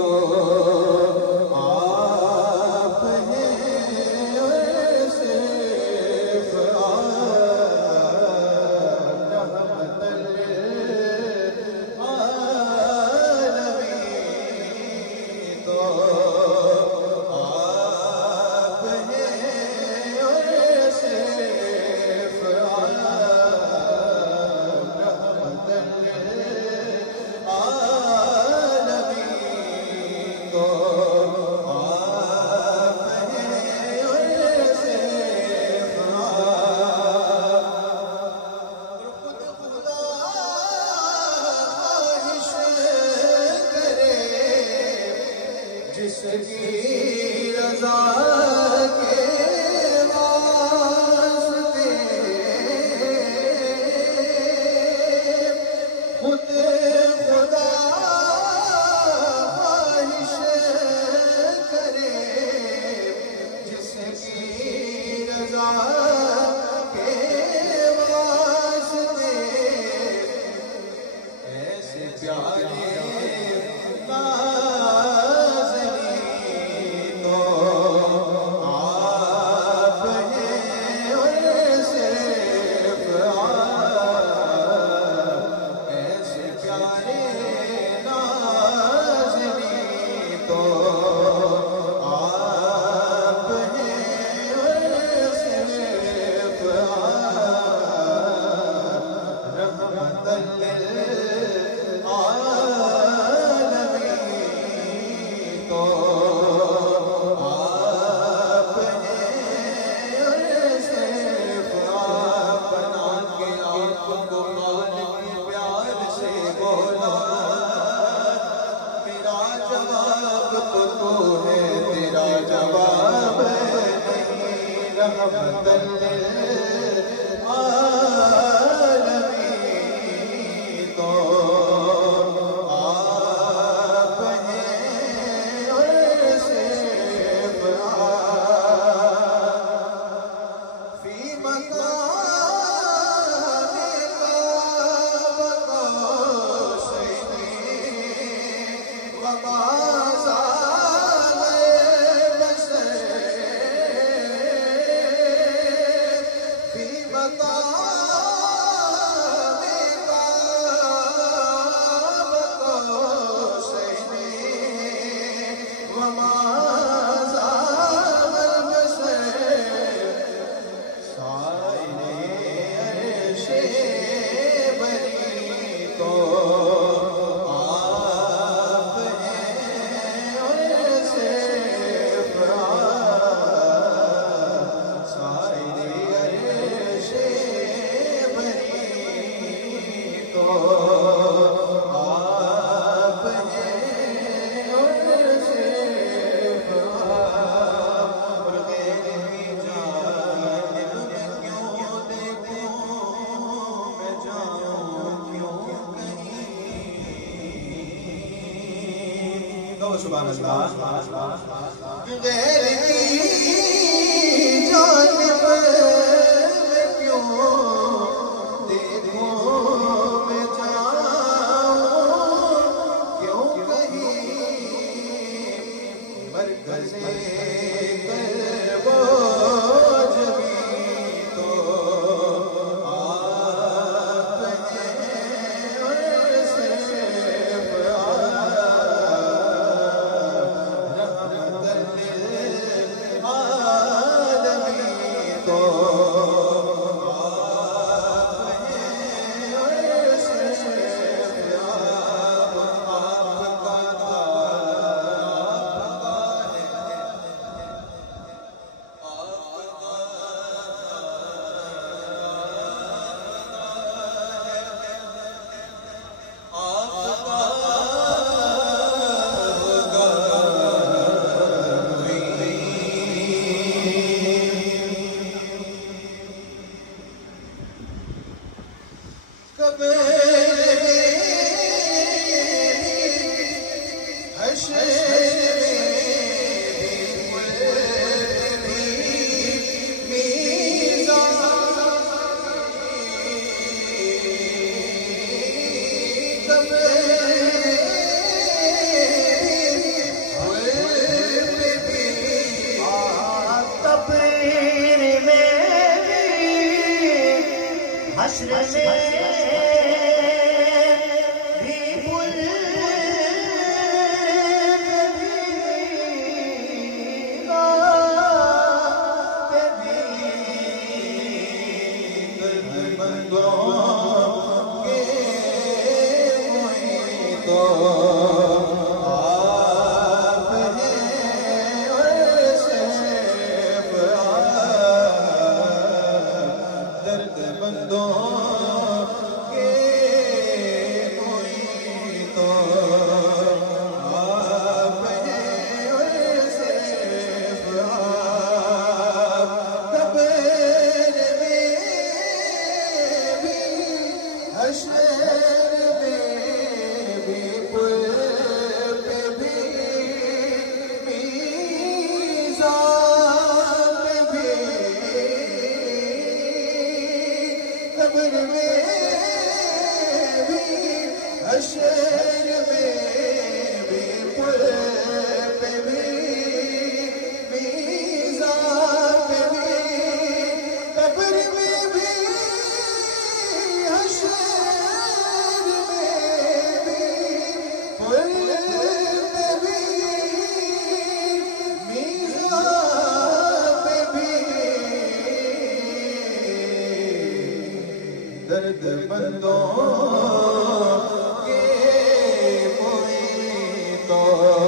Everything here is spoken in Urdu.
تو آپ ہیں صرف رحمت للعالمین تو آپ ہیں صرف رحمت للعالمین تو آپ ہیں صرف خود خدا خواہش کرے جس کی رضا کے واسطے خود خدا خواہش کرے جس کی رضا کے واسطے ایسے پیارے نازنین تو آپ ہیں صرف ایسے پیارے نازنین تو آپ ہیں صرف رحمت للعالمین تو آپ ہیں صرف بنا کے آپ کو مالک پیار سے بولا میرا جواب تو تو ہے تیرا جواب نہیں رحمت للعالمین تو آپ ہیں صرف فی مقام قوسین وما زال بصر فی مقام قوسین وما زال بصر سائے عرش بری تو آپ ہیں صرف سائے عرش بری تو آپ ہیں صرف اور غیر کی جانب میں کیوں دیکھوں میں جاؤں کیوں کہیں تو سبحان اللہ غیر کی جانب میں کیوں دیکھوں میں جاؤں کیوں کہیں مرکز قلب و جبیں تو آپ ہیں صرف رحمت للعالمین تو آپ ہیں صرف آپ کا درد بندوں کے کوئی تو